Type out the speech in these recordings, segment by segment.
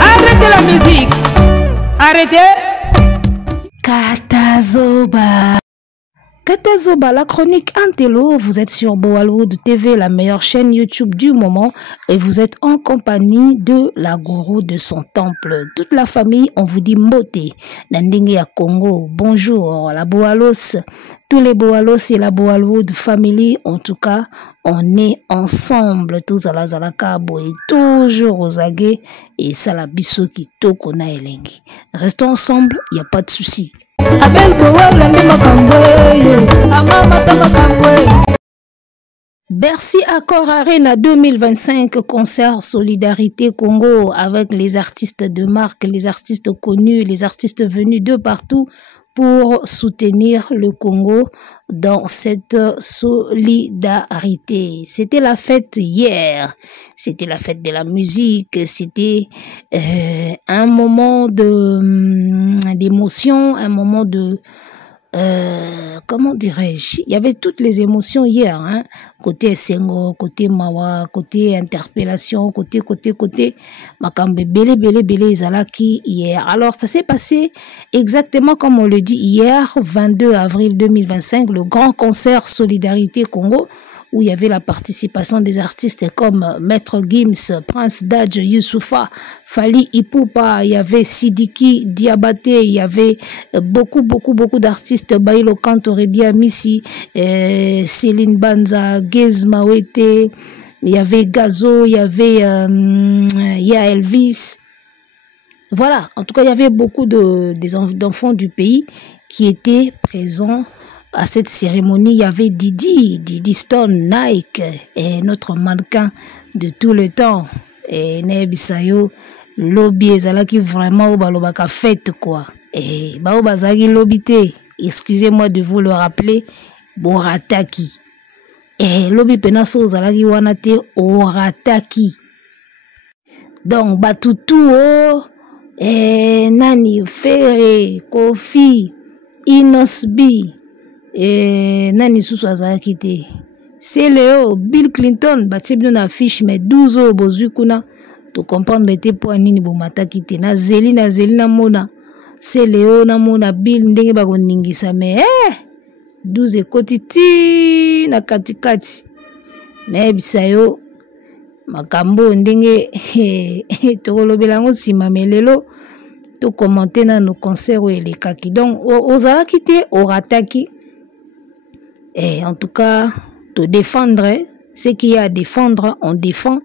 Arrêtez la musique. Arrêtez. Katazoba. Katazoba, la chronique Antelo, vous êtes sur Boaliwood TV, la meilleure chaîne YouTube du moment, et vous êtes en compagnie de la gourou de son temple. Toute la famille, on vous dit Mbote, Nandingue à Congo, bonjour, la Boalos, tous les Boalos et la Boaliwood family, en tout cas, on est ensemble, tous à la Zalakabo et toujours aux aguets, et ça la bisso qui tokona elengi. Restons ensemble, il n'y a pas de souci. Bercy Accor Arena 2025, concert Solidarité Congo avec les artistes de marque, les artistes connus, les artistes venus de partout pour soutenir le Congo dans cette solidarité. C'était la fête hier, c'était la fête de la musique, c'était un moment d'émotion, un moment de... comment dirais-je, il y avait toutes les émotions hier, hein? Côté Sengo, côté Mawa, côté interpellation, côté, Makambe, belé, Zalaki hier. Alors, ça s'est passé exactement comme on le dit hier, 22 avril 2025, le grand concert Solidarité Congo, où il y avait la participation des artistes comme Maître Gims, Prince Dadj, Youssoufa, Fali Ipupa, il y avait Sidiki Diabaté, il y avait beaucoup d'artistes, Bailo Kantoré Diamissi, Céline Banza, Gez Mawete, il y avait Gazo, il y avait Elvis. Voilà, en tout cas, il y avait beaucoup d'enfants du pays qui étaient présents à cette cérémonie. Il y avait Didi Stone, Nike, et notre mannequin de tout le temps, et Nebisayo, lobby ezala qui vraiment balobaka fête quoi. Et bao bazaki lobité, excusez-moi de vous le rappeler, borataki. Et lobby penaso zalaki wanate orataki. Donc batutu nani Ferré, Kofi, Inosbi, nani susu azalaki te. C'est Léo, Bill Clinton, batie bien affiche mais 12 ans bozu kuna. To comprendre te po nini bo mataki te na zeli na mona. C'est Léo na mona Bill ndenge ba koningisa mais 12 ekoti ti na katikati. Na ebisa yo makambo ndenge to kolobela ngo sima melelo to commenter na no concert ou elekaki. Donc ozalaki te orataki. Et en tout cas, te défendre, ce qu'il y a à défendre, on défend.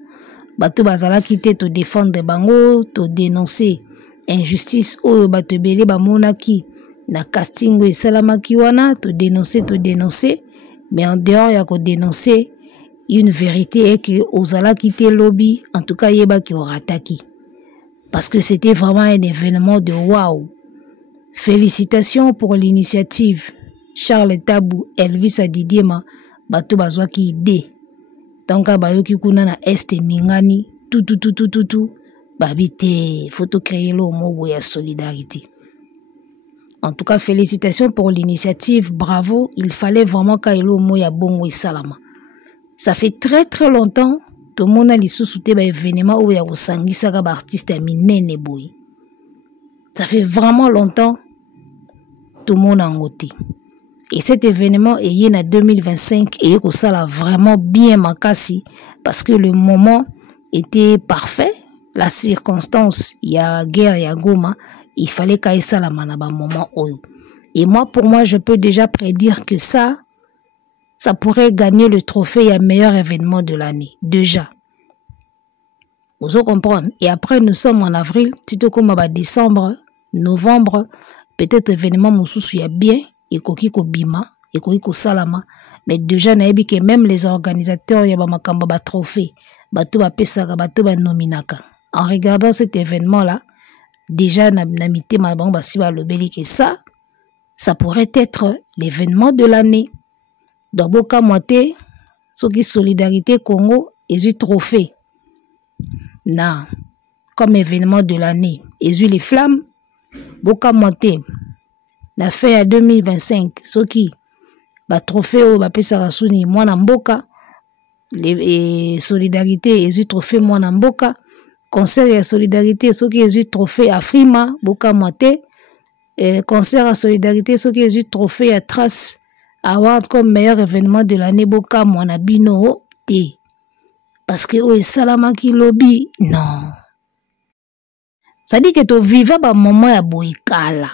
Bato bazala kite te défendre bango, te dénoncer injustice ou bato belé ba monaki na casting ou salamaki wana, te dénoncer. Mais en dehors ya ko dénoncer, une vérité est que ozala kite lobby, en tout cas yeba ki orataki. Parce que c'était vraiment un événement de waouh. Félicitations pour l'initiative. Charles Tabou, Elvis Adidiema, bato bazwaki idée. Tanka bayoki kuna na este ningani, tout, babite, faut créer le mot ya solidarité. En tout cas, félicitations pour l'initiative, bravo, il fallait vraiment qu'il y ait le mot ya bongo et salama. Ça fait très longtemps, tout le monde a souté ba événement où ya osangisa ka ba artiste ya minene boy. Ça fait vraiment longtemps, tout le monde a ngoté. Et cet événement est en 2025 et ça l'a vraiment bien makasi parce que le moment était parfait, la circonstance, il y a guerre, il y a Goma, il fallait qu'il y ait ça la manaba moment. Et moi, pour moi, je peux déjà prédire que ça pourrait gagner le trophée à meilleur événement de l'année, déjà. Vous comprenez? Et après, nous sommes en avril, tito comme décembre, novembre, peut-être événement moussou y a bien. Et kokiko bima, et kokiko salama, mais déjà naebi que même les organisateurs yaba makamba ba trophée, bato ba pesaka, bato ba nominaka. En regardant cet événement là, déjà namité ma bango basi ba lobeli que ça pourrait être l'événement de l'année. Dans boka moite, soki Solidarité Congo et du trophée. Na comme événement de l'année, et les flammes, boka moite. La fin à 2025, ce qui va trophée au Bapesa Rasuni, moi na mboka, et solidarité et trophée mwana mboka concert ya solidarité soki ezui trophée Afrima boka moite concert à solidarité soki ezui trophée à Trace award comme meilleur événement de l'année boka mwana bino te parce que o esalamaki lobby non ça dit que to viva ba moment ya boikala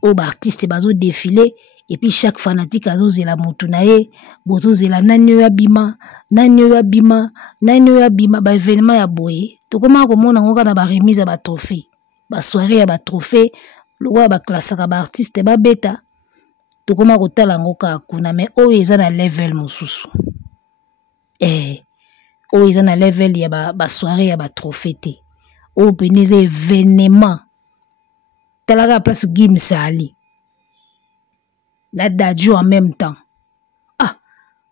o ba artiste bazo défiler et puis chaque fanatique azo zela mutu na ye bozo zela nani ya bima ba événement ya boye to koma ko mona ngoka na ba remise ya ba trophée ba soirée ya ba trophée le wa ba classaka ba artiste ba beta to koma ko tala ngoka kuna mais o eza na level mosusu o eza na level ya ba soirée ya ba trophée te o peneze événement talaka place Gim Sali la dadju en même temps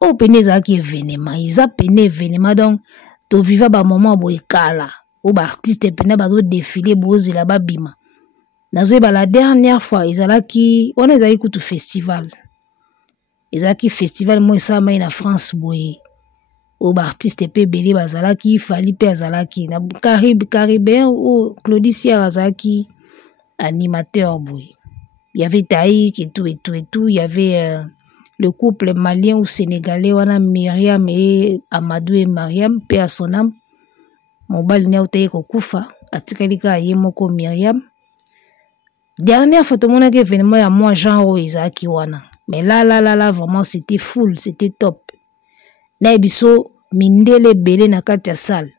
o peneze aki événement isa pene événement donc to viva ba moment boy kala o ba artiste pene bazo défiler bozi la babima nazo ba la dernière fois ezalaki on ezaki kutu festival ezalaki festival mo ça mai na France boy o ba artiste pe belé bazalaki fali pe azalaki na caribéen ou Claudicia azalaki animateur boy il y avait Taïk et tout il y avait le couple malien ou sénégalais wana Myriam et Amadou et Mariam pe à son âme mobile ne otaye ko kufa atikalika yemoko Myriam dernière fois tout le monde a événement ya moi genre Isaki wana mais là vraiment c'était full c'était top na biso mindele belé na kati ya salle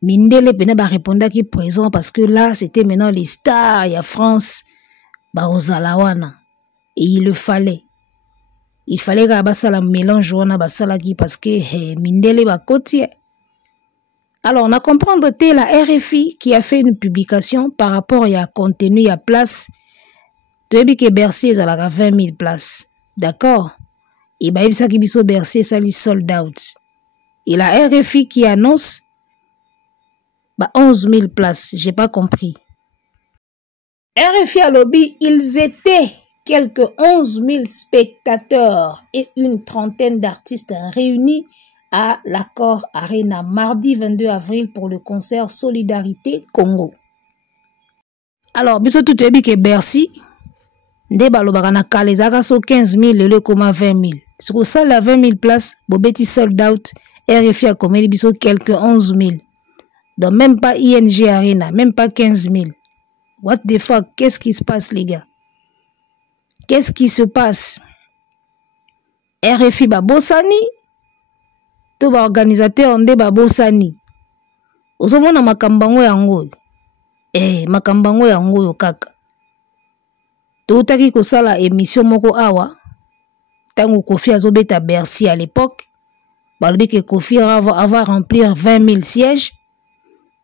mindele pena ba répondaki présent parce que là c'était maintenant les stars ya France ba ozalawana et il fallait que basala mélange wana basalaki parce que mindele ba kotie. Alors on a comprendre que la RFI qui a fait une publication par rapport à contenu à place tu que Bercy est à 20 000 places d'accord et bah ça qui biso Bercy ça li sold out et la RFI qui annonce 11 000 places j'ai pas compris. RFI à lobby ils étaient quelques 11 000 spectateurs et une trentaine d'artistes réunis à l'Accord Arena mardi 22 avril pour le concert Solidarité Congo. Alors, biso tout ebi que Bercy, nde balobaka na kala ezaka so 15 000 le koma 20 000. Sur le salle à 20 000 places, bobeti sold out, RFI a commis biso quelques 11 000. Donc même pas ING Arena, même pas 15 000. What the fuck, qu'est-ce qui se passe les gars? Qu'est-ce qui se passe? RFI babosani, to ba organisateur nde babosani. Ozomona makambango yango. Makambango yango yo kaka. Toutaki kosala émission moko awa. Tango Kofi azobeta Bercy à l'époque. Balobi que Kofi va remplir 20 000 sièges.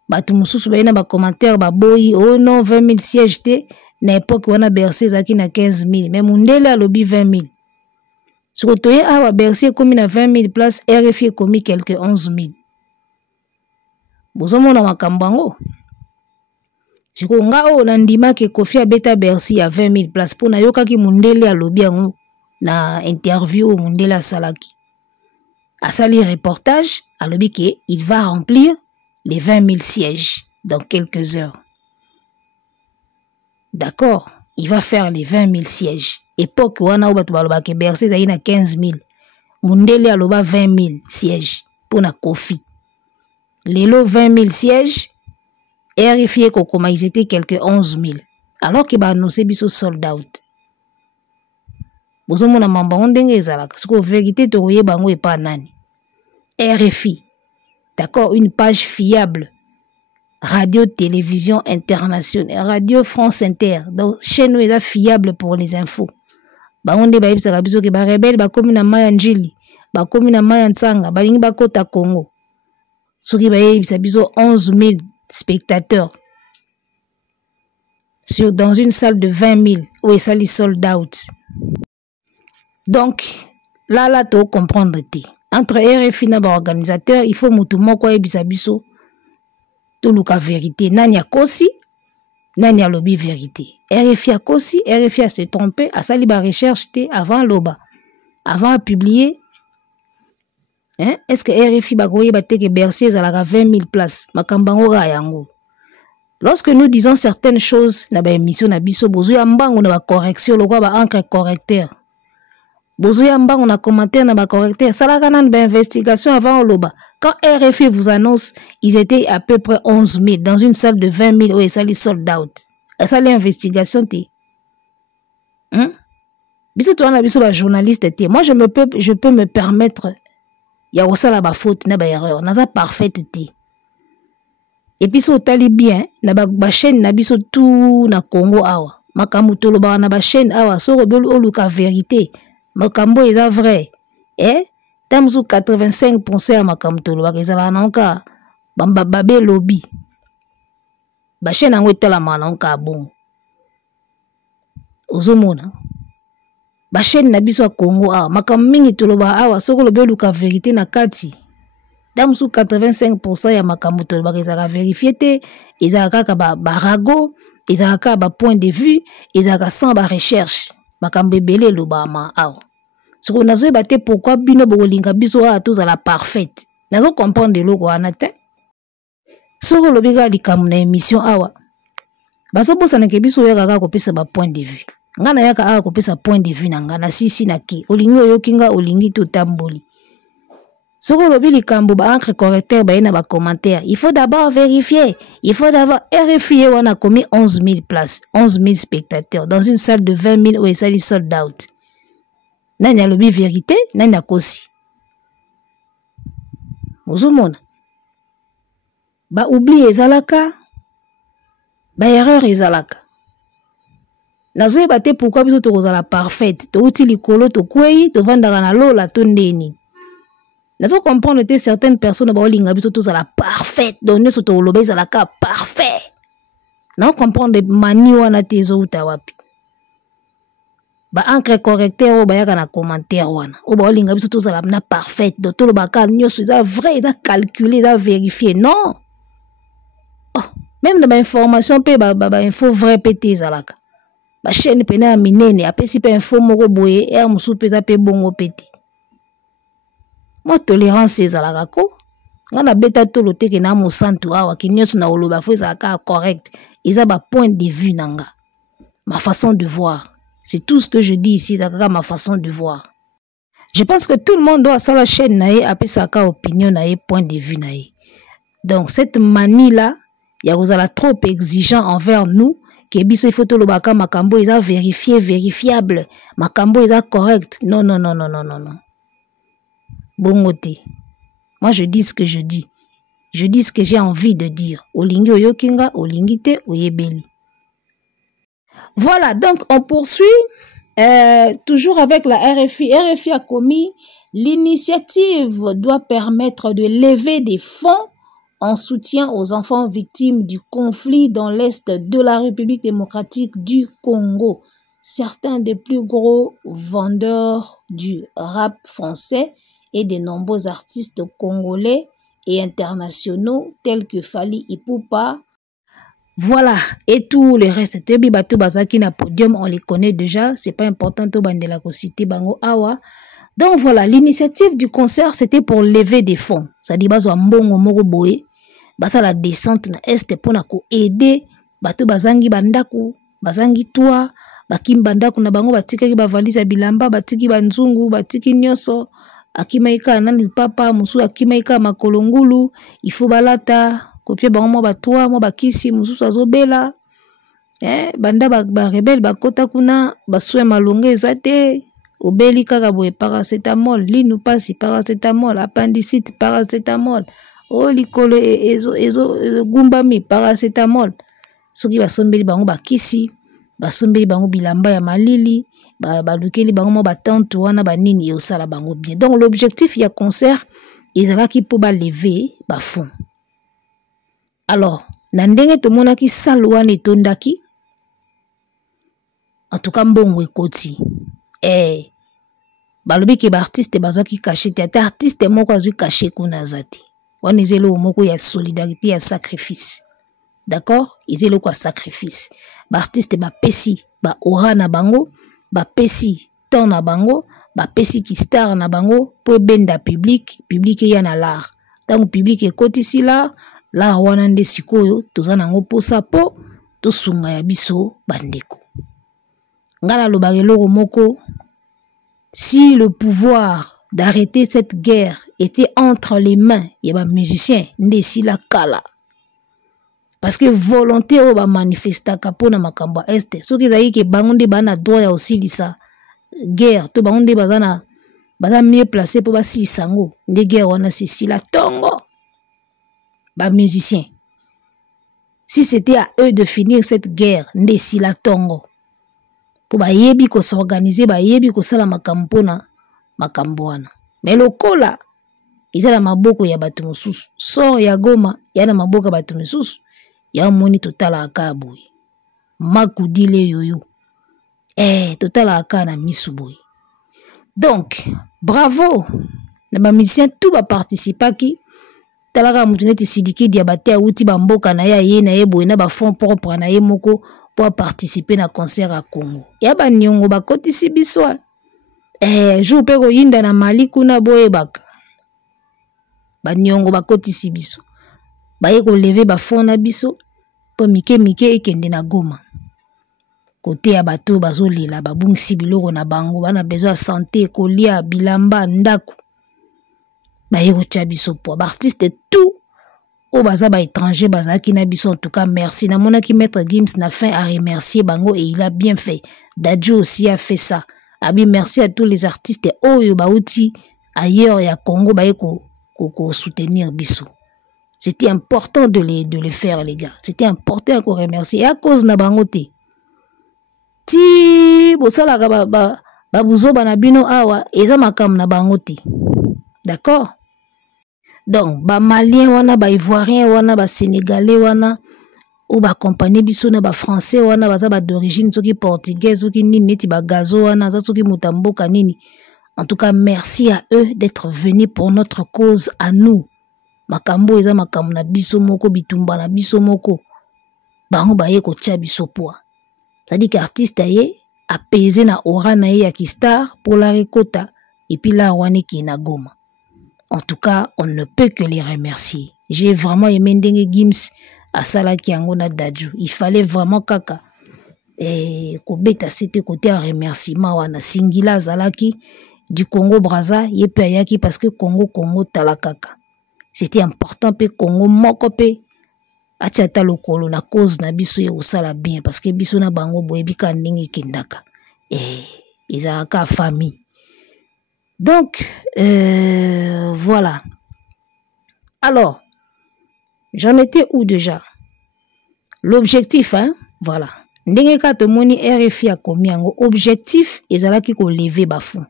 Batu mususu ba ina ba commentaire ba boyi oh non 20 000 sièges te na époque wana Bercy zaki na 15 000 mais mundele alobi 20 000. Sur toye awa Bercy komi na 20 000 places RFI komi quelques 11 000. Bozomona makambango. Siko nga o nandima ke Kofi abeta Bercy à 20 000 places pour na yokaki mundele alobi yango na interview mundele asalaki. Asali reportage alobi ke il va remplir les 20 000 sièges dans quelques heures. D'accord, il va faire les 20 000 sièges. Époque wana oba tobaloba ke Bercy zai na 15 000. Mundele aloba 20 000 sièges pour na Kofi. Lelo 20 000 sièges. RFI kokoma ils étaient quelques 11 000. Alors que ba annoncé biso sold out. Bozo mona mambango ndenge ezalaka. Siko vérité to koyeba bango e pa nani. RFI. D'accord, une page fiable. Radio-Télévision Internationale. Radio France Inter. Donc, chaîne où est fiable pour les infos. On dit que ba rebelle ba komi na maya njili. Ba komi na maya ntsanga. Ba lingi ba kota Congo. Soki ba yebisa biso 11 000 spectateurs. Dans une salle de 20 000. Où est ça les sold out. Donc, là, tu comprendre. Entre RFI et organisateur, il faut mutumo kwa yebisa biso to luka vérité. Nani a kosi, nani a lobby vérité. RFI a kosi, RFI a se trompé, a sali ba recherche avant loba. Avant de publier Hein? Est-ce que RFI bakoye bateke Bercy ezalaka 20 000 places makambango ga yango? Lorsque nous disons certaines choses na ba émission na biso bozo ya mbango na ba correction lokwa ba encre correcteur. Bozo ya mbango na commentaire na ba correcteur salaka na ba investigation avant loba. Quand RFI vous annonce ils étaient à peu près 11 000 dans une salle de 20 000 où ça les sold out. Et ça l'investigation te. Hein? Biso to na biso ba journaliste te. Moi je peux me permettre ya osala ba faute na ba erreur naza parfaite te. Et puis so tali bien na ba chaîne na biso tout na Congo awa makambo toloba na ba chaîne awa so rebelu oluka vérité makambo eza vrai tamzu 85% ya makambo toloba ezala na nka babe lobby ba chaîne ngo etala mana nka bon ozomona ba chaîne na biso ya Congo awa makambo mingi toloba awa so rebelu ka vérité na kati. Dans 85% ya makambo toloba ezaka vérifié te ezaka ka ba rago ezaka ba point de vue ezaka sans ba recherche makambo ebele lobama awa soko nazo ebate pourquoi bino bolinga biso a tous à la parfaite nazo comprendre loko wana te soko lobika likambo na émission awa baso bosana ke biso yaka kopesa ba point de vue ngana yaka a kopesa point de vue na ngana sisi na ki olingi oyokinga olingi to tamboli. Soko lobi likambo ba encre correcteur ba ina ba commentaire. Il faut d'abord vérifier. Il faut d'abord RFI on a commis 11 000 places, 11 000 spectateurs dans une salle de 20 000 où ça les sold out. Nanya lobi vérité, nanya kosi. Ozomona. Ba oubli ezalaka. Ba erreur ezalaka. Nazo ebate pourquoi biso to kozala parfaite. To uti likolo to kwei to vandaka na lola to ndeni. Nous comprendre que certaines personnes ont tous à la parfaite. Donc, nous sommes à la parfait. Nous comprendre que mani wana tezo utawapi. Ba encre correcteur ou ba yaka na commentaire wana. Ou ba olinga biso tous à la parfaite. Donc, tout le baka nyoso ça vrai, ça calculé, ça vérifié. Non. Oh, même dans information pe ba info vrai pété zalaka. Ba chaîne pena minene apesi pe info moko boye e musu peza pe bongo pété. Moi tolérance ezalaka ko ngana beta tolo teke na mo santu awa ki nyoso na oloba fo ezalaka correct eza ba point de vue nanga ma façon de voir c'est tout ce que je dis ici ezalaka ma façon de voir. Je pense que tout le monde doit sa la chaîne nae apesa ka opinion nae point de vue nae. Donc cette manie là ya kozala trop exigeant envers nous que biso il faut toloba ka makambo eza vérifiable makambo eza correct non. Bongote. Moi je dis ce que je dis. Je dis ce que j'ai envie de dire. Olingi oyokinga, olingite oyebeli. Voilà, donc on poursuit toujours avec la RFI. RFI a commis l'initiative doit permettre de lever des fonds en soutien aux enfants victimes du conflit dans l'est de la République démocratique du Congo. Certains des plus gros vendeurs du rap français et de nombreux artistes congolais et internationaux tels que Fally Ipupa. Voilà, et tout le reste. Tebi Bato Bazaki na podium, on les connaît déjà. C'est pas important to bandela ko cité bango awa. Donc voilà, l'initiative du concert c'était pour lever des fonds. Ça dit bazo mbongo moko boye. Basa la descente na est pour na ko aider bato bazangi bandaku, bazangi toa, bakim bandaku na bango batika ki ba valise bilamba, batiki banzungu, batiki nyoso. Akimaika nani papa musu akimaika makolongulu il faut balata kopie bango mo batwa mo bakisi musu azobela banda ba rebelle bakota kuna baswe malonge ezate obeli kaka boye paracetamol linu pasi paracetamol appendicite paracetamol o likolo ezo gumbami paracetamol soki basombeli bango bakisi basombeli bango bilamba ya malili balukeli bango mo batante wana banini yosala bango bien. Donc l'objectif ya concert ezalaki po ba lever ba fond. Alors na ndenge to monaki salle wana etondaki en tout cas mbongo ekoti balobi ke ba artiste bazwaki caché te artiste moko azwi caché kuna zati wana ezelo moko ya solidarité ya sacrifice. D'accord, ezelo kwa sacrifice ba artiste ba pesi ba ora na bango ba pesi ton na bango ba pesi ki star na bango po benda public ya na l'art. Tango public ekotisi l'art wana nde sikoyo toza nango posa po to sunga ya biso bandeko. Ngala lo eloko moko, si le pouvoir d'arrêter cette guerre était entre les mains ya ba musiciens nde sila kala. Parce que volonté o ba manifesta kapona makambo este soki zayi ke bango nde bana droit ya osilisa guerre to bango nde baza mieux placé pour basi sango nde guerre wana sila tongo ba musiciens. Si c'était à eux de finir cette guerre nde sila tongo pour ba yebi ko s'organiser ba yebi ko sala makambo na makambo wana. Mais lokola izala maboko ya bato mosusu sort ya Goma ya na maboko ya bato mosusu ya moni totala akaboy makudile yoyo totala aka na misuboy. Donc bravo na ba musiciens tout ba participaki talaka mutu neti Sidiki Diabaté awuti ba mboka na ye na ye boy na ba fonds propre na ye moko pour participer na concert à Congo. Ya ba nyongo ba kotisi biso jour pe ko yinda na Mali kuna boye baka ba nyongo ba kotisi biso ba ye ko lever ba fonds na biso po mike ekende na Goma. Côté ya bato bazolela babungisi biloko na bango bana besoin de santé kolia bilamba ndako ba ye ko tia biso po ba artiste tout o baza ba étranger bazaki na biso. En tout cas merci na mona ki maître Gims na fin à remercier bango et il a bien fait. Dadju aussi a fait ça. Abi merci à tous les artistes oyo bauti ailleurs ya Congo ba ye ko soutenir biso. C'était important de les faire les gars. C'était important qu'on remercie. Et à cause na bango te ti bosala ba buzo banabino awa eza makam na bango te. D'accord? Donc ba malien wana ba ivoirien wana ba sénégalais wana ou ba compagnie biso na ba français wana baza ba d'origine soki portugaise soki nini neti ba gazo wana za soki mutamboka nini. En tout cas merci à eux d'être venus pour notre cause à nous. Makambo eza makambo na biso moko bitumba na biso moko bango ba ye ko tia biso poa. C'est-à-dire qu'artiste aye apaisé na aura na ye ya kistar pour la rekota et puis la wane ki na Goma. En tout cas, on ne peut que les remercier. J'ai vraiment aimé ndenge Gims asala ki yango na Dadju. Il fallait vraiment kaka kobeta c'était côté à remerciement wana singila zalaki du Congo Brazza yepe ayaki parce que Congo talakaka. C'était important pe Congo moko pe atiata lokolo na cause na biso ye osala bien parce que biso na bango boyebika ndenge kendaka ezaka famille. Donc voilà. Alors j'en étais où déjà? L'objectif voilà. Ndenge ka to moni RFI a komi yango objectif ezalaki ko lever ba fond.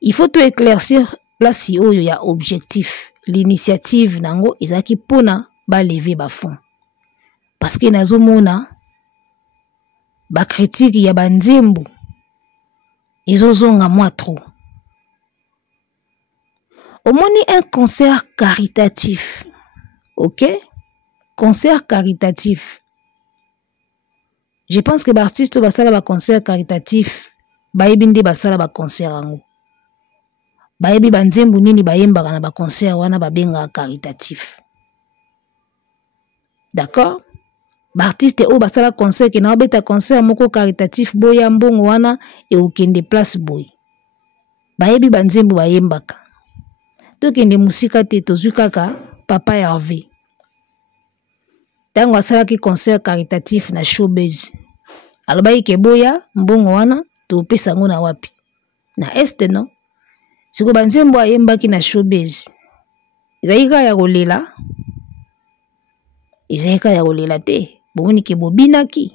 Il faut tout éclaircir place oyo ya objectif. L'initiative nango ezalaki pona ba lever ba fond. Parce que nazomona ba critique ya banzembo ezozonga moi trop. Omoni un concert caritatif. OK? Concert caritatif. Je pense que l'artiste va faire un concert caritatif. Baibindi va faire un concert ango. Baibi banzembu nini bayemba na ba concert wana babenga caritatif. D'accord? L'artiste o basala concert ke na beta concert moko caritatif boya mbongo wana e okende place boy. Baibi banzembu bayembaka. Tokende musika te tozwi kaka Papa Hervé. Tango asala ki concert caritatif na showbiz. Alobai ke boya mbongo wana to pesa ngo na wapi? Na este non? Siko banzembo ayembaki na showbiz. Izaika ya kolela. Izaika ya kolela te. Boni ke bobinaki.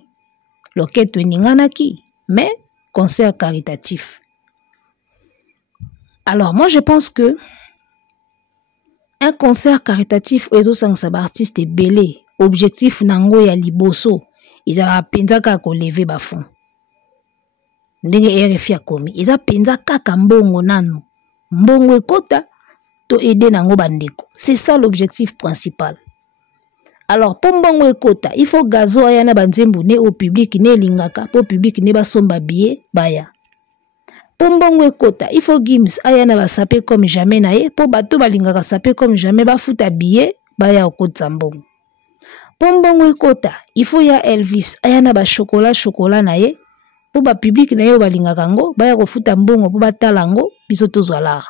Loketo eninganaki. Mais concert caritatif. Alors moi je pense que un concert caritatif ezo sangsa ba artiste belé. Objectif nango ya liboso. Izala penza kaka lever ba fond. Ndenge RFI akomi. Iza penza kaka mbongo nanu. Mbongo ekota to aider nango bandeko. C'est ça l'objectif principal. Alors pour mbongo ekota, il faut gazo ayana banzembu ne au public ne lingaka, pour public ne ba somba billet baya. Pombongo ekota, il faut Gims ayana ba sapé comme jamais na ye, po bato balingaka sapé comme jamais ba futa billet ba ya okota mbongo. Pombongo ekota, il faut ya Elvis ayana ba chocolat na ye, po ba public na ye balingaka ngo ba ya kofuta mbongo po batala ngo biso tozwala.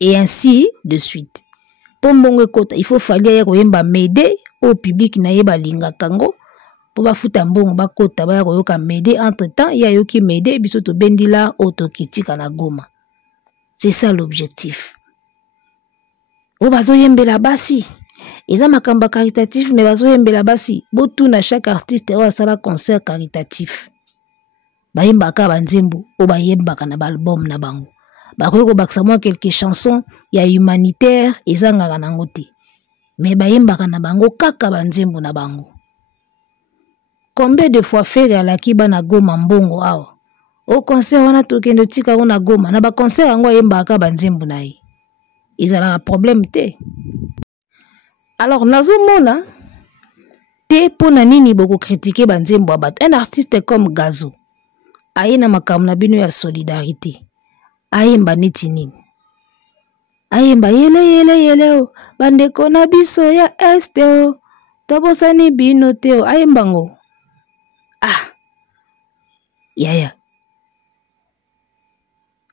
Et ainsi de suite. Pombongo ekota, il faut falia ya koyemba mede au public na ye balingaka ngo po bafuta mbongo bakota ba ya koyoka mede. Entre temps ya yoki mede biso to bendila autokitika na Goma. C'est ça l'objectif. O bazo yembela basi. Eza makamba caritatif mais bazo yembela basi. Botu na chaque artiste o asala concert caritatif. Bayembaka banzembo o bayembaka na album na bango. Bakoyoko baksa moi quelques chansons ya humanitaire ezanga na ngote. Mais bayembaka na bango kaka banzembo na bango. Combien de fois faire la kiba na Goma mbongo awa? Au concert wana tokende tika na Goma na ba concert yango yembaka banzembo na ye. Ezala problème te. Alors nazomona te pona nini boko critiquer banzembo abato. Un artiste comme Gazo ayena makambo na bino ya solidarité. Ayemba neti nini? Ayemba yele o bandeko na biso ya este o tobosani bino te o ayemba ngo. Ah yaya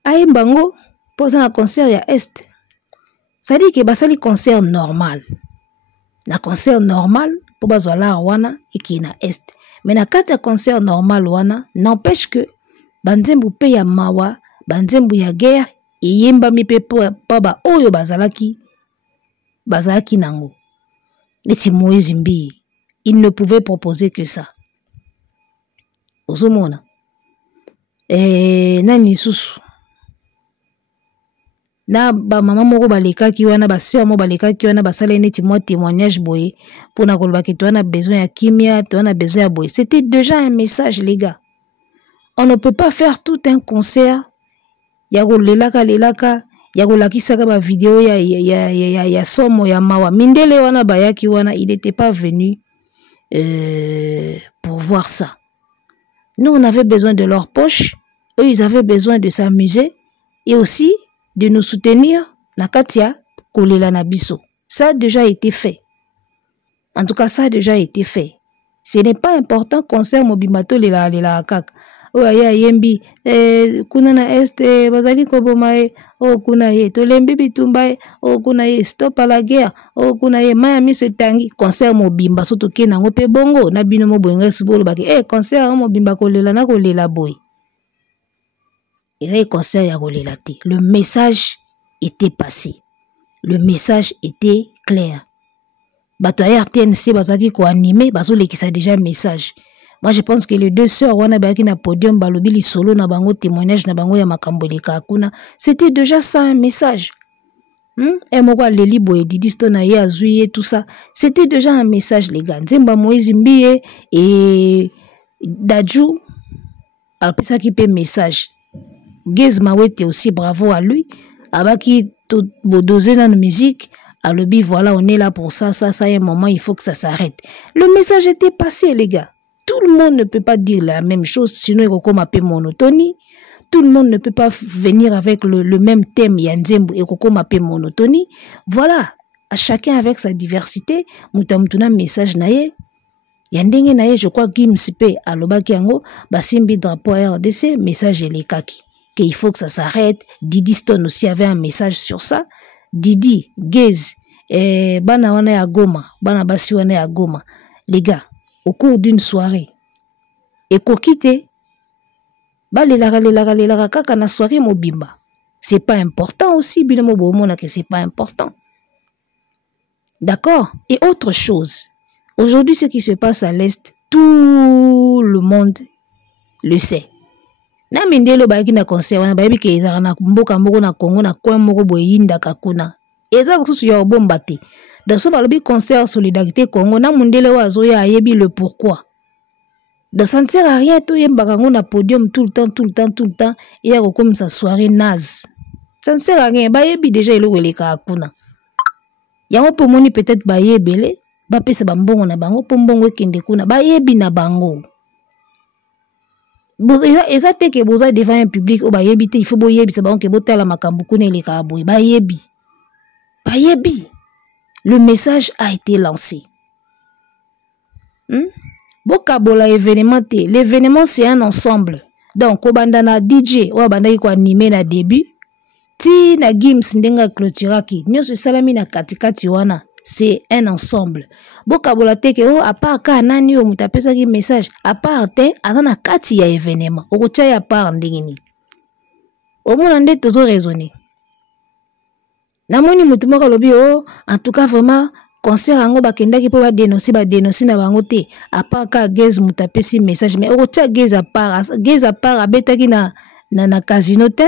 ayemba ngo posa na concert ya este. Ça dit que basali concert normal. Na concert normal po bazwala wana iki na est. Mais na kati ya concert normal wana n'empêche que banzembo pe ya mawa, banzembo ya guerre eyemba mi pe pa ba oyo bazalaki nango. Neti Moïse Mbi, il ne pouvait proposer que ça. Ozomona. Nani susu. Na ba mama moko balekaki wana ba sœur moko balekaki wana basala neti moi témoignage boye pour na koloba ke toi na besoin ya kimia, toi na besoin ya boye. C'était déjà un message les gars. On ne peut pas faire tout un concert ya lelaka ya kolakisaka ba vidéo ya somo ya mawa. Mindele wana bayaki wana il n'était pas venu pour voir ça. Nous on avait besoin de leur poche, eux ils avaient besoin de s'amuser et aussi de nous soutenir na katia kolela na biso. Ça a déjà été fait. En tout cas, ça a déjà été fait. Ce n'est pas important concert mobimato lela kaka. Oh ya yembi kuna na este bazali ko bomae oh kuna ye to lembi bitumba oh kuna ye stop à la guerre oh kuna ye Miami se tangi concert mobimba soto ke nango pe bongo na bino mo boyenga sibolo baki concert mobimba kolela na kolela boy. Et concert ya kolela te. Le message était passé. Le message était clair. Bato ya RTNC bazaki ko animer bazo lekisa déjà message. Moi je pense que les deux sœurs wana baki na podium balobi li solo na bango témoignage na bango ya makambo leka kuna. C'était déjà ça un message. Et moko leli boye didisto na ye azuye tout ça. C'était déjà un message les gars. Nzemba Moïse Mbiye et Dadju a pris ça qui peut message. Gez Mawete aussi, bravo à lui. Abaki tout doser dans la musique. À l'obi, voilà, on est là pour ça, ça, un moment, il faut que ça s'arrête. Le message était passé, les gars. Tout le monde ne peut pas dire la même chose, sinon il y a comme un monotonie. Tout le monde ne peut pas venir avec le même thème, Yanzembo, et comme un monotonie. Voilà, à chacun avec sa diversité. Moutamtouna message naye. Yandenge naye, je crois, Gimsipe, à l'obaki yango, basimbi drapeau RDC, message les kaki. Qu'il faut que ça s'arrête. Didi Stone aussi avait un message sur ça. Didi, Gez, Bana wana ya Goma, Bana basi wana ya Goma. Les gars, au cours d'une soirée, et kokite, lela kaka na soirée mobimba. C'est pas important aussi, binomo bomona que c'est pas important. D'accord? Et autre chose, aujourd'hui ce qui se passe à l'Est, tout le monde le sait. Na mindelo bayaki na concert wana bayebi ke ezaka na mboka moko na Congo na coin moko boyinda kakuna eza kususu ya bomba te donc so balobi concert solidarité Congo na mundele wazo ya ayebi le pourquoi donc ça ne sert à rien to yembaka ngo na podium tout le temps et ya comme sa soirée naze ça ne sert à rien bayebi déjà elo weleka akuna yango po moni peut-être bayebele bapesa bambongo na bango po mbongo ekende kuna bayebi na bango. eza te ke boza devant un public o bayebi te il faut boyebi sa banke botala makambo kuna eleka boye bayebi le message a été lancé. Bokabola événement te, l'événement c'est un ensemble. Donc obandana DJ o bandaki ko animer na début ti na Gims ndenga clôturaki nyonso salami na katikati wana c'est un ensemble. Bokabola te ke à part ka nani o mutapesa ki message à part te azana kati ya événement okotia ya part ndengini omona nde tozo raisonner namoni mutu moko lobi o en tout cas vraiment concert ango bakendaki po ba dénoncer na bango te à part ka Gez mutapesi message mais okotia Gez à part abetaki na casino te.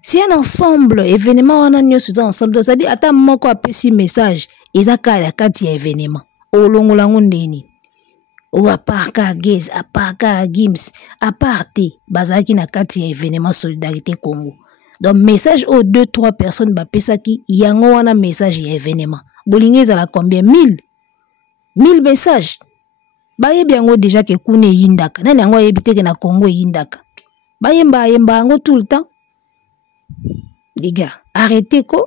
C'est un ensemble, événement wana nyonso za ensemble, c'est-à-dire ata moko apesi message ezaka ya kati ya événement olongola ngondeni o apart ka Gez apart ka Gims apart bazaki na kati ya événement solidarité Congo. Donc message aux 2-3 personnes bapesaki yango wana message ya événement bolingi ezala combien 1000 messages bayebi yango déjà ke kune yindaka nani yango yebi te ke na Congo yindaka bayemba yango tout le temps. Les gars, arrêtez quoi.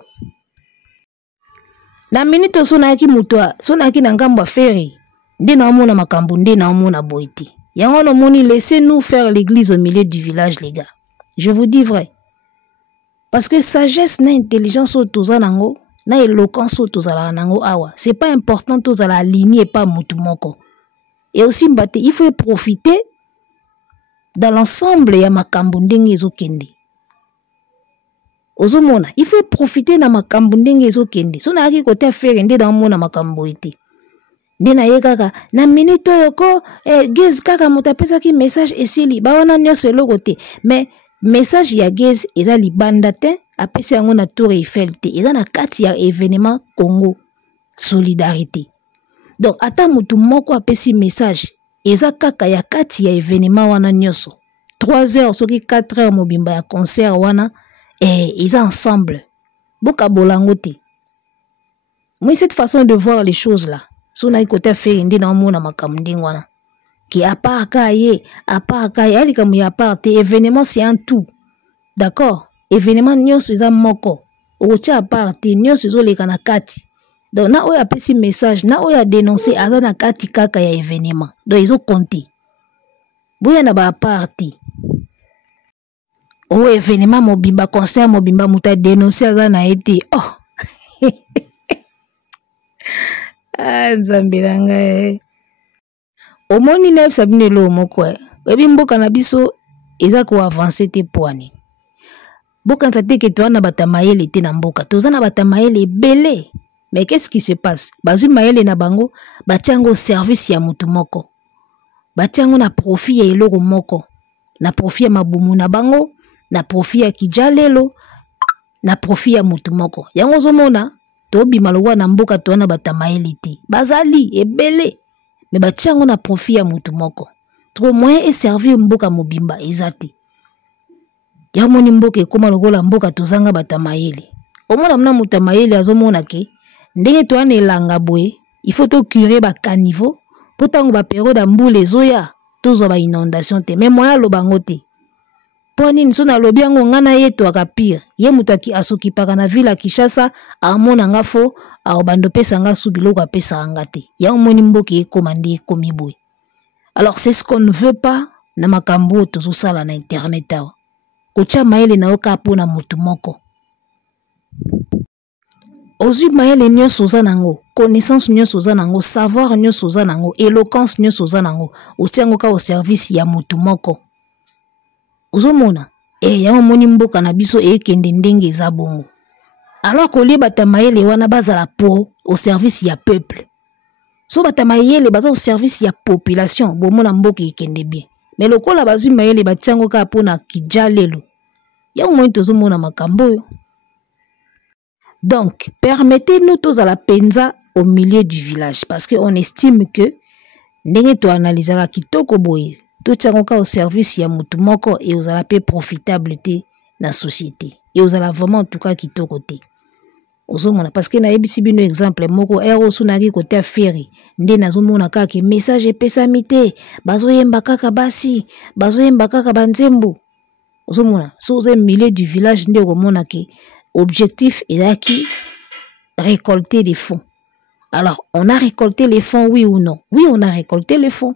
La minute sonaki mutoa, sonaki na ngambo feri. Nde na omona makambo nde na omona boiti. Yango no moni laissez-nous faire l'église au milieu du village les gars. Je vous dis vrai. Parce que sagesse na intelligence otoza nango, na éloquence otoza nango awa. C'est pas important toza la aligner pas mutu moko. Et aussi mbate, il faut profiter dans l'ensemble ya makambo ndenge ezokende. Ozomona, il faut profiter na makambo ndenge ezokende. So na aki kote affaire nde na mona makambo ite. Nde na ye kaka na minute yoko Gez kaka mutapesa ki message esili ba wana nyonso eloko te. Mais message ya Gez eza libanda te apesi yango na Tour Eiffel te. Eza na kati ya événement Congo solidarité. Donc ata mutu moko apesi message eza kaka ya kati ya événement wana nyonso. 3 heures soki 4 heures mobimba ya concert wana ils sont ensemble. Boka bolangote. Moi, cette façon de voir les choses là, si on a côté faire indi na mona makamding wana. Qui à part kaye, ali comme y a part événement c'est un tout. D'accord? Événement nyonso eza moko. Ocha à part nyonso zo le kana kati. Donc na oya pesi message, na oya dénoncer azana kati kaka ya événement. Donc ils ont compté. Boya na ba parti. Oh événement mobimba concert mobimba muta dénoncer azana été oh ah nzambelanga omoni na sabine lo moko ebi mboka na biso eza ko avancer te poani boka nzate ke to na batamayele te na mboka toza na batamayele belé mais qu'est-ce qui se passe bazu mayele na bango batiango service ya mutu moko batiango na profit ya eloko moko na profit ya mabumu na bango na profit ya kijalelo na profit ya mutu moko yango zomona to bimalowa na mboka to na batamayele te bazali ebele me batiango na profit ya mutu moko trop moyen et servir mboka mobimba ezate ya moni mboka ekoma lokola mboka tozanga batamayele omona mna mutamayele azomona ke ndenge to ana elanga boye il faut to curer ba caniveau potango ba période ya mbula ezoya tozo ba inondation te mais moya lobango te poni nso na lobi yango ngana yeto aka pire ye mutaki asoki paka na ville Kinshasa amona ngafo abando pesa nga subiloko apesa nga te ya moni mboka ekoma ndi ekomi boye. Alors c'est ce qu'on ne veut pas na makambo tozo sala na internet awa kocha maele na oka pona mutu moko ozu maele nyonso za nango connaissance nyonso za nango savoir nyonso za nango éloquence nyonso za nango otiango ka au service ya mutu moko ozomona ya moni mboka na biso ekende ndenge eza bongo alors ko li batamayele wana bazala po au service ya peuple so batamayele baza au service ya population bomona mboka ekende bien mais lokola bazu mayele batiango ka pona kijalelo ya moni tozomona makambo yo. Donc permettez-nous tous à la penza au milieu du village parce que on estime que ndenge to analysera kitoko boye tout tchangoka au service ya mutu moko et aux ala pe profitable te na société et aux ala vraiment en tout cas kitoko te ozomona parce que na yebisi bino exemple moko ero sunaki côté affaire nde nazomona kaka message epesami te bazoyemba kaka basi bazoyemba kaka banzembo ozomona so oza milieu du village nde okomona ke objectif ezaki récolter des fonds. Alors on a récolté les fonds oui ou non? Oui, on a récolté les fonds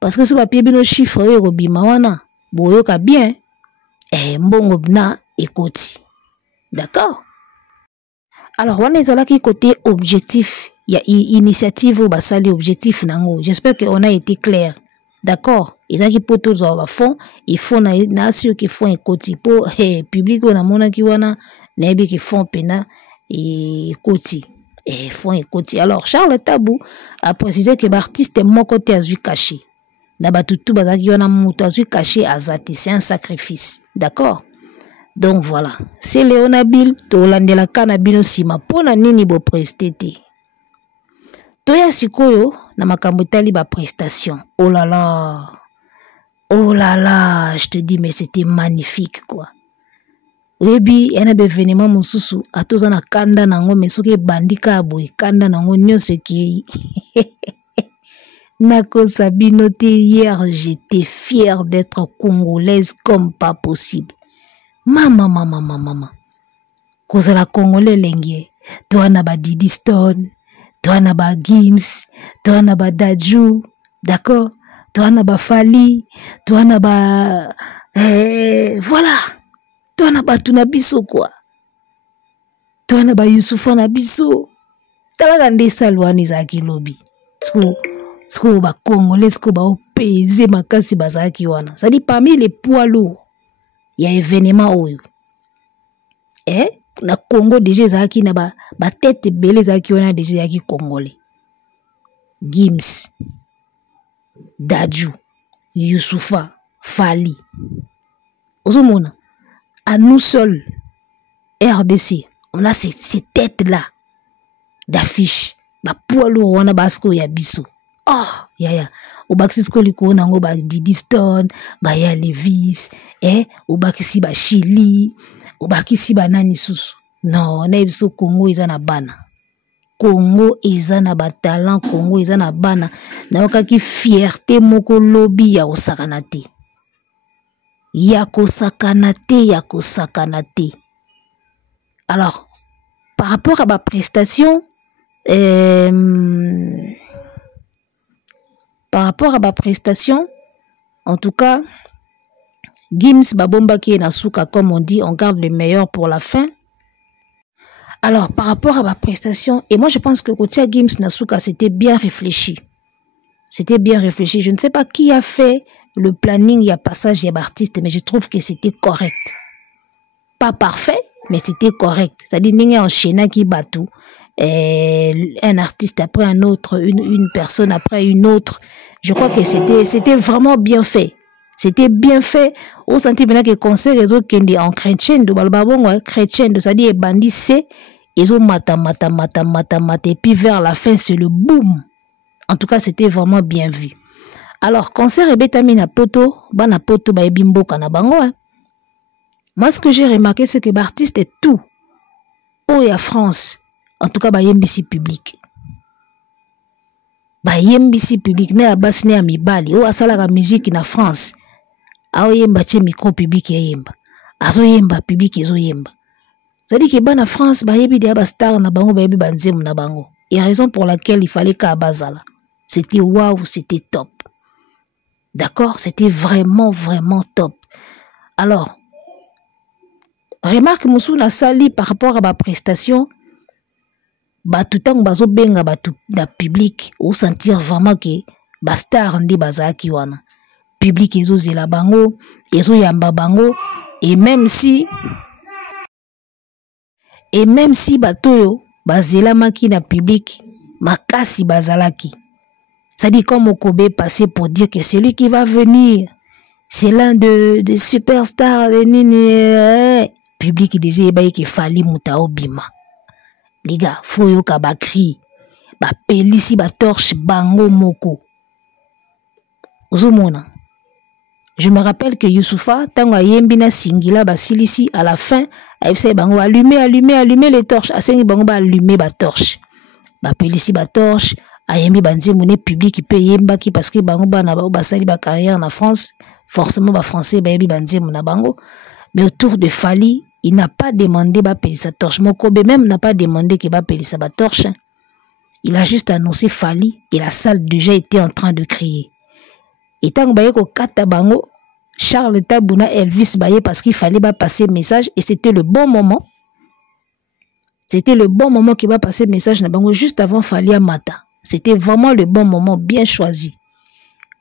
parce que ce papier bino chiffre oyo kobima wana boyoka bien mbongo bna ekoti. D'accord? Alors, on est là qui côté objectif. Il y a initiative au basali objectif nango. J'espère qu'on a été clair. D'accord? Ils ont qui pour tous avoir fond, ils font na ceux qui font un côté pour public on a mona qui wana nebi qui font pena et côté et font un côté. Alors, Charles Tabou a précisé que l'artiste est mon côté azu caché. Na batutu bazaki wana muto azu caché azati, c'est un sacrifice. D'accord? Donc voilà, c'est Léonabil, tolandela kanabino sima pona nini bo prestete. Toya sikoyo na makambo tali ba prestation. Oh là là, je te dis mais c'était magnifique quoi. Webi yana bevenema mususu atoza na kanda nango mesoke bandika boy kanda nango nyonso ki. Nako Sabino te hier j'étais fière d'être congolaise comme pas possible. Mama. Cause la Congolais lengue. Toi na ba Didi Stone, toi na ba Gims, toi na ba Dadju, d'accord? Toi na ba Fali, toi na ba voilà. Toi na ba Tunabiso quoi. Toi na ba Youssoufa na biso. Talaga nde salwani za kilobi. Sko ba Congolais sko ba opeze makasi bazaki wana. Ça dit parmi les poids lourds. Il y a événement oyo. Na Congo déjà zaki na ba tête belé zaki wana déjà yaki congolais. Gims, Dadju, Youssoufa, Fali. Ozomona, à nous seuls, RDC, on a ces têtes-là d'affiche. Ba poids lourd wana basko ya biso. Oh, ya. Obakisi koliko nango ba Didi Stone, ba ya Levis, obakisi ba Chili, obakisi ba nani susu. Non, na biso Congo eza na bana. Congo eza na ba talent, Congo eza na bana. Na okaki fierté moko lobby ya osakana te. Ya kosakana te. Alors, par rapport à ma prestation, en tout cas, Gims Babomba qui est Nasuka, comme on dit, on garde le meilleur pour la fin. Alors, par rapport à ma prestation, et moi je pense que côté Gims Nasuka, c'était bien réfléchi. Je ne sais pas qui a fait le planning, il y a passage, il y a artiste, mais je trouve que c'était correct. Pas parfait, mais c'était correct. C'est-à-dire, il y a un enchaîné qui bat tout. Un artiste après un autre, une personne après une autre. Je crois que c'était vraiment bien fait. C'était bien fait. Au senti maintenant que concert les autres qui en chrétien de balbabon chrétien de ça dit bandit c'est ils ont mata et puis vers la fin c'est le boom. En tout cas c'était vraiment bien vu. Alors concert et betamina poto bana poto ba ebimbo kana bango. Moi ce que j'ai remarqué c'est que l'artiste est tout. Oh et à France. En tout cas ba yembisi public. Ba yembisi public na ya basi na ya mibali. Oh asala la musique na France. Ao yemba che micro public ya yemba. Azo yemba public ezo yemba. C'est-à-dire que bana France ba yebi dia ba star na bango ba yebi banzemu na bango. Et raison pour laquelle il fallait qu'à bazala. C'était waouh, c'était top. D'accord, c'était vraiment top. Alors remarque musu na sali par rapport à ma prestation. Tout temps bazo benga batu da public ou sentir vraiment que ba star ndi bazaki wana. Public ezo zela bango, ezo yamba bango et même si batoyo bazela maki na public makasi bazalaki. Ça dit comme Okobe passé pour dire que c'est lui qui va venir. C'est l'un de superstars de nini public déjà baye que fali mutao bima. Les gars, faut yo ka ba cri, ba pelisi ba torche bango moko. Ozomona. Je me rappelle que Youssoufa, tango yembina singila basilisi à la fin, ayebisa bango allumer les torches, asengi bango ba allumer ba torche. Ba pelisi ba torche, ayembi banzembo ne public pe yembaki parce que bango bana ba basali ba carrière na France, forcément ba français ba yebi banzembo na bango. Mais autour de Fally, il n'a pas demandé ba pelisa torche. Mokobe même n'a pas demandé que ba pelisa ba torche. Il a juste annoncé Fally et la salle déjà était en train de crier. Et tant que ko kata bango, Charles Tabouna Elvis Baye parce qu'il fallait pas passer message et c'était le bon moment. C'était le bon moment qui va passer message na bango juste avant Fally Amata. C'était vraiment le bon moment, bien choisi.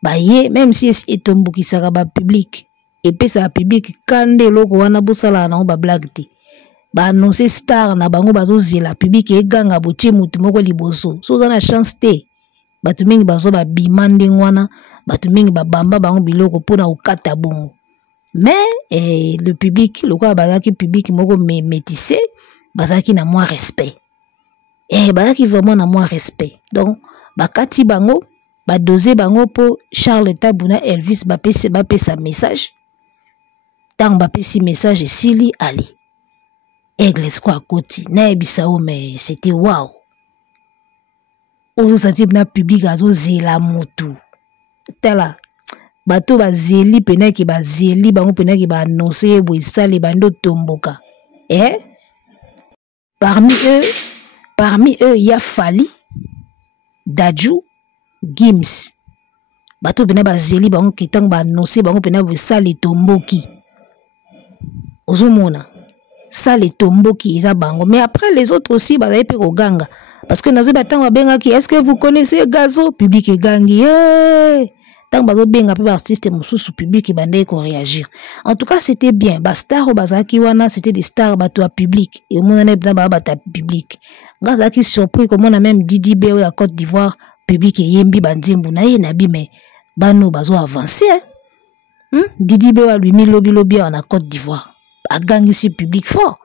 Baye même si est tombuki saraba public et puis ça public kande loko wana bosala na ba blague te. Ba annoncer star na bango bazo zela public e ganga botie mutu moko liboso. So za na chance te. Batu mingi bazo ba bimande ngwana. Batu mingi ba bamba bango biloko pona ukata bongo. Mais le public, le quoi bazaki public moko métissé, bazaki na moins respect. Bazaki vraiment na moins respect. Donc bakati bango, ba doser bango po Charles Tabouna Elvis ba pesa message. Tant ba pesi message sili ali. Église quoi koti na ebisao mais c'était waouh. Ozo senti na public azo zela motu. Tala bato bazeli pena ki bazeli bango pena ki ba annoncer bo sale bando tomboka. Parmi eux il y a Fally, Dadju, Gims. Bato pena bazeli bango ki tang ba annoncer bango pena bo sale tomboki. Ozomona sale tomboki eza bango. Mais après les autres aussi bazali pe koganga parce que nazo batanga benga ki est-ce que vous connaissez Gazo public gangi tant bazo benga pe artiste mususu public bande ko réagir. En tout cas c'était bien ba star o bazaki wana c'était des stars bato à public et mon ane ba bata public ngazaki surpris comme on a même Didi B à Côte d'Ivoire public et yembi banzembu na ye nabi mais bano bazo avancer Didi B a lui mis lobby en Côte d'Ivoire a gangi si public fort.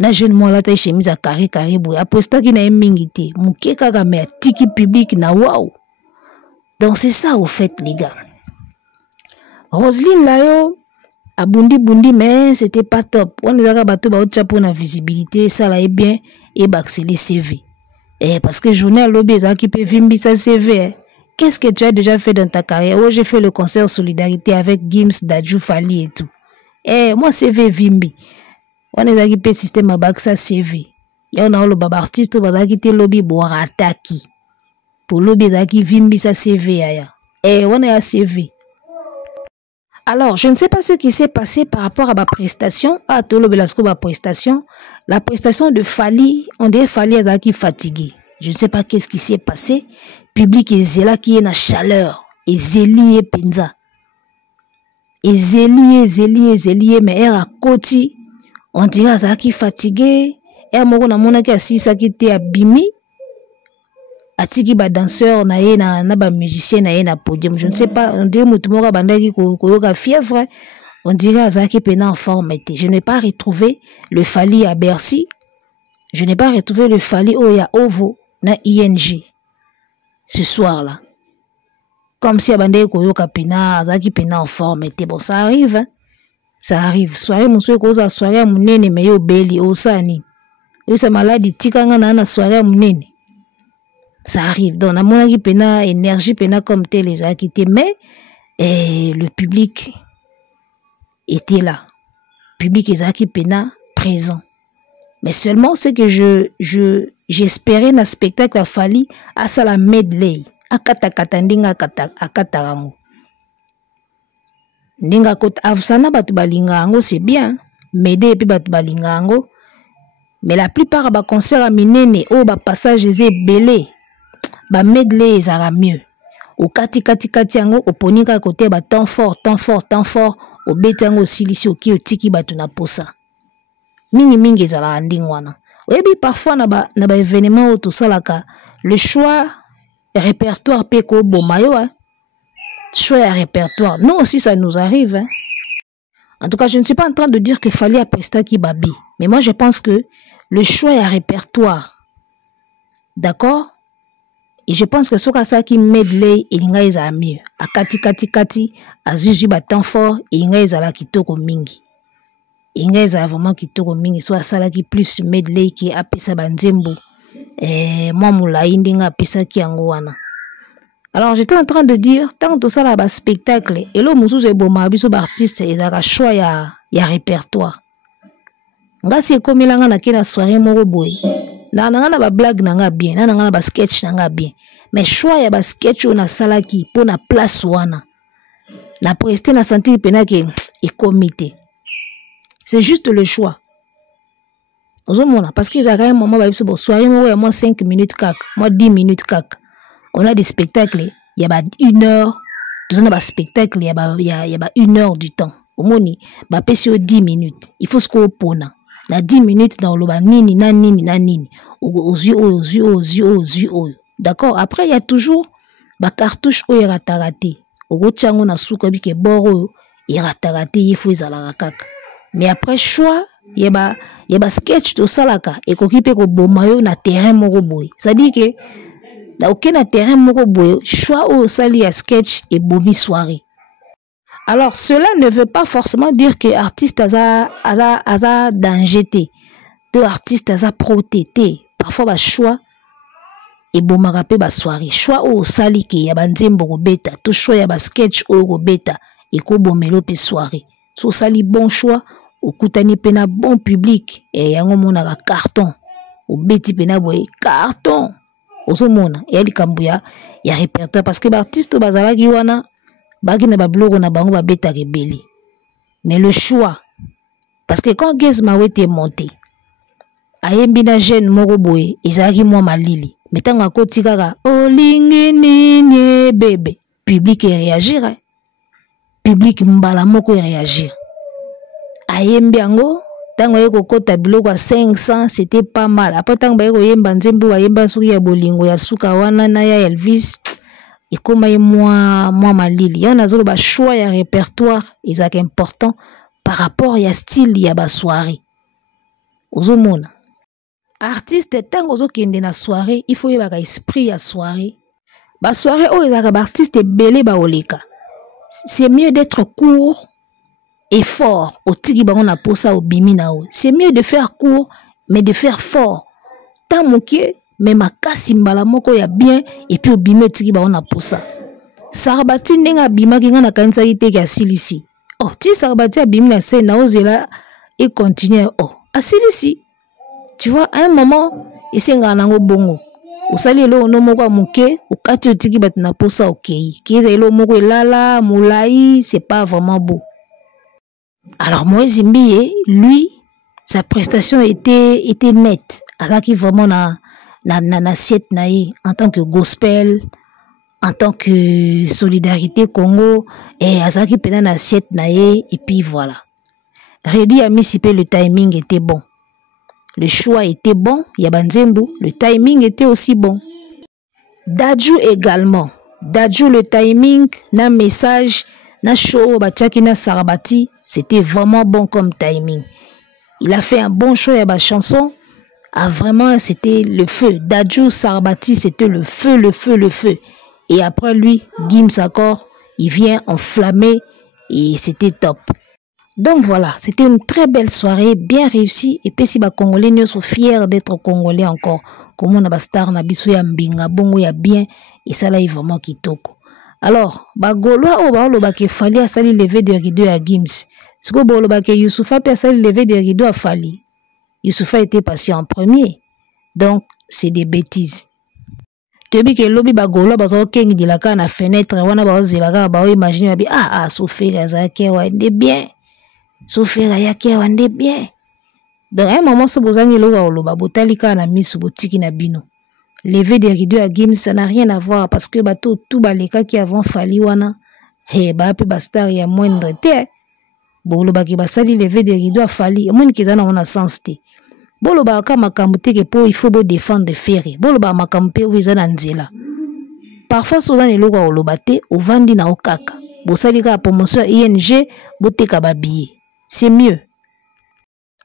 Na jeune moi la taille chemise à carré boy après ça qui na mingité muke kaka mais tiki public na wow. Donc c'est ça au fait les gars. Roselyne Layo a bundi mais c'était pas top. On est là bateau ba chapeau na visibilité ça là est bien et baxer les CV. Parce que journée à lobby ça qui peut vimbi sa CV. Qu'est-ce que tu as déjà fait dans ta carrière? Oh, j'ai fait le concert Solidarité avec Gims, Dadju, Fally et tout. Moi CV vimbi. On est là qui système à baxa CV. Et on a le baba artiste au bazaki te lobby boire attaque. Pour lobby zaki vimbi sa CV aya. On est à CV. Alors, je ne sais pas ce qui s'est passé par rapport à ma prestation. Ah, tout le belasco ma prestation. La prestation de Fally, on dirait Fally azaki fatigué. Je ne sais pas qu'est-ce qui s'est passé. Public et zela qui est na chaleur. Et zeli et penza. Et zeli mais elle a côté. On dirait azaki fatigué. Et moko na mona ki asisa ki te abimi. Atiki ba danseur na ye na ba musicien na ye na podium. Je ne sais pas, on dirait mutu moko bandaki ko yoka fièvre. On dirait azaki pena en forme. Je n'ai pas retrouvé le Fally à Bercy. Je n'ai pas retrouvé le Fally Oya Ovo na ING. Ce soir-là. Comme si abandé ko yoka pena azaki pena en forme. Bon, ça arrive, hein. Ça arrive. Soirée monsieur koza soirée munene mais yo beli osani. Yo sa maladie tikanga na soirée munene. Ça arrive. Donc na mona ki pena énergie pena comme tel les a quitté mais le public était là. Le public est qui pena présent. Mais seulement c'est que j'espérais na spectacle à Fally à ça la medley akata ndinga akatarango. Ndinga kota avsana batu balinga ango c'est bien. Mede epi batu balinga ango. Mais la plupart ba concert à minene o ba passage eze belé. Ba medley ezara mieux. Au kati ango oponika côté ba temps fort au beti ango silisi oki otiki batu na posa. Mingi ezala ndingwana. Oyebi parfois na ba événement tout ça là le choix répertoire pe ko bomayo hein. Choix à répertoire. Nous aussi, ça nous arrive. Hein. En tout cas, je ne suis pas en train de dire que Fally a presté qui babi. Mais moi, je pense que le choix à répertoire. D'accord? Et je pense que ce que qui medley, il y a mieux. A kati, a zuzu batan fort, il y a la kitoko mingi. inga eza vraiment kitoko mingi so asalaki plus medley ki apesa banzembo moi mulai ndinga apesa ki yango wana. Alors j'étais en train de dire tant que ça là ba spectacle et lo mususu eboma biso ba artiste ezaka choix ya répertoire. Ngasi komilanga na kina soirée moko boy. Na nga na ba blague nanga bien, na nga na ba sketch nanga bien. Mais choix ya ba sketch on a salaki pour na place wana. Na presté na sentir pena ke e comité. C'est juste le choix. Parce qu'il y a quand même un moment où soirée, moi 5 minutes cac, moi 10 minutes cac. On a des spectacles, il y a 1 heure, dans un spectacle, il y a 1 heure du temps. Au moins, il y a 10 minutes. Il faut ce qu'on pona. Na 10 minutes dans le bas, nini, aux yeux. D'accord? Après, il y a toujours des cartouches où il y a raté. Au gotchango na souka bi ke boro, il y a raté, il faut y aller cac. Mais après choix, il y a sketch to salaka et ko kipe ko bomayo na terrain moko boy. Ça dit que na aucun terrain moko boy, choix au sali à sketch et bomi soirée. Alors cela ne veut pas forcément dire que artiste aza danger té. De artiste aza protété. Parfois ba choix et bomaka pe ba soirée. Choix au sali ke ya banzembo ko beta, to choix ya ba sketch au ko beta et ko bomelo pe soirée. So sali bon choix au koutani pena bon public et yango mona ka carton au beti pena boy carton oso mona et ali kambuya ya répertoire parce que l'artiste bazala ki wana baki na ba blogo na bango ba beta rebeli. Mais le choix parce que quand Gez Mawe était monté ayembi na jeune moko boy ezaki moi malili metanga koti kaka olingi nini bébé public réagir public mbala moko réagir. Ayembi yango tango yeko kota biloko 500 c'était pas mal. Après tango ba yeko yemba nzembo ba yemba suki ya bolingo ya suka wana na ya Elvis ekoma ye moi malili. Ya nazolo ba choix ya répertoire ezaka important par rapport ya style ya ba soirée. Ozomona artiste tango zo kende na soirée il faut yeba ka esprit ya soirée. Ba soirée o ezaka ba artiste belé ba oleka. C'est mieux d'être court et fort au tiki bango na posa au biminao. C'est mieux de faire court mais de faire fort. Tant moké mais makasi mbala moko ya bien et puis au bimi au tiki bango na posa. Sarabati nenga bima ki nga na kanisa ite ki asilisi. Oh ti sarabati a bimi na scène na ozela et continue. Oh asilisi. Tu vois à un moment isenga nango bongo. Osali elo no moko muke okati otiki bat na posa okei. Kiza elo moko elala mulai c'est pas vraiment beau. Alors Moïse Mbiye, lui, sa prestation était nette. Azaki vraiment na assiette naïe en tant que gospel, en tant que solidarité Congo et azaki pena na assiette naïe et puis voilà. Redi a mis si peu le timing était bon. Le choix était bon, Yabanzembo, le timing était aussi bon. Dadju également. Dadju le timing, na message, na show bachaki na sarabati. C'était vraiment bon comme timing. Il a fait un bon show et ma chanson. Ah, vraiment, c'était le feu. Dadju Sarabati, c'était le feu. Et après lui, Gims Accord, il vient enflammer et c'était top. Donc voilà, c'était une très belle soirée, bien réussie. Et puis si les Congolais nous sont fiers d'être Congolais encore. Comme on a star na biso ya mbinga, bongo ya bien. Et ça là, il vraiment kitoko. Alors, Gaulois au Baolo Bake Fali a sali lever des rideaux à Gims. Ce que Baolo Bake Youssoufa a sali lever des rideaux à Fali. Youssoufa était passé en premier. Donc, c'est des bêtises. Tebi ke lobi Gaulois bazo kengi de la ka na fenêtre wana ba zilaka ba imaginer bi souffrir azake wande bien. Souffrir ayake wande bien. Donc, à un moment ce bozangi lo Baolo botalika na misu botiki na bino. Lever des rideaux à Gims, ça n'a rien à voir parce que bateau tout baleka qui avant Fali wana he ba pe bastar ya moindre te bolo ba ki basali lever des rideaux à Fali mon ki zana on sens te bolo ba ka makambu te ke po il faut bo défendre ferré bolo ba makambu pe wizana nzela parfois so dans eloko oloba te ovandi na okaka bosali ka promotion ING boteka ba billet c'est mieux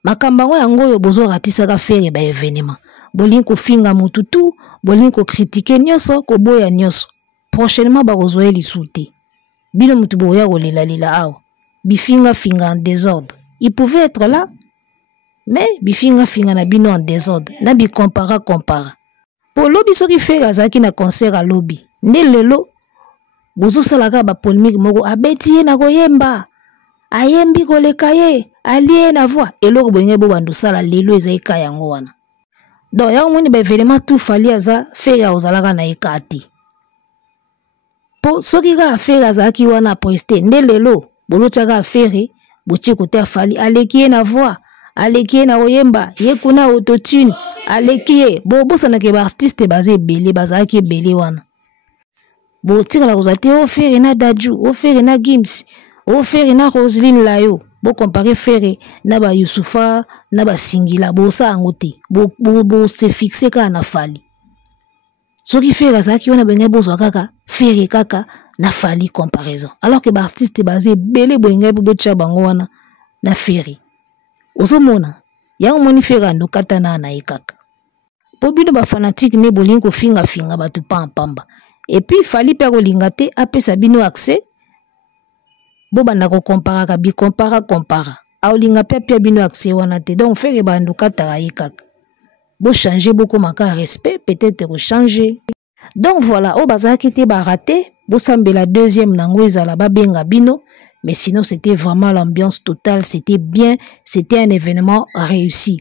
makambango yango yo bozo ratisa ka ferré ba événement bolinko finga mututu bolinko critiquer nyoso ko boya nyoso prochainement ba kozoye lisuté bino mutu boya kolela awa bifinga finga en désordre il pouvait être là. Mais bifinga finga na bino en désordre. Na bi compara. Pour lobby soki fait azaki na concert à lobby. Ne lelo bozo salaka ba polémique moko abeti na koyemba. Ayembi koleka ye, alie na voix. Eloko boyenge bo bandu sala lelo ezaika yango wana. Donc ya moni ba événement tout fali aza faire ozalaka na ekati. Po soki ka faire azaki wana poster ne lelo bolo chaka faire bochi kote fali aleki na voix. Aleki na oyemba ye kuna autotune aleki bo bosana ke ba artiste basé belé bazaki belé wana bo tika la kozate o faire na Daju o faire na Gims o faire na Roseline Layo bo comparer faire na ba Youssoufa na ba Singila bo sa ngote bo se fixer ka na fali soki faire azaki wana benga bozo kaka faire kaka na fali comparaison alors que ba artiste basé belé benga bo tcha bango wana na faire Ozomona, ya moni fera ndo katana na ekaka. Po bino ba fanatique ne bolingo finga batu pamba. Et puis fali pe kolinga te apesa bino accès. Bo banda ko compara ka bi compara. Aolinga pe bino accès wana te. Donc fere ba ndo katara ekaka. Bo changer beaucoup maka respect, peut-être changer. Donc voilà, o bazaki te ba raté, bo sambela deuxième nango ezala ba benga bino. Mais sinon, c'était vraiment l'ambiance totale. C'était bien. C'était un événement réussi.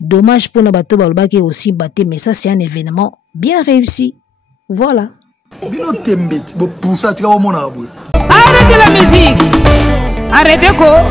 Dommage pour Nabato Balbaki aussi batté. Mais ça, c'est un événement bien réussi. Voilà. Arrêtez la musique. Arrêtez quoi?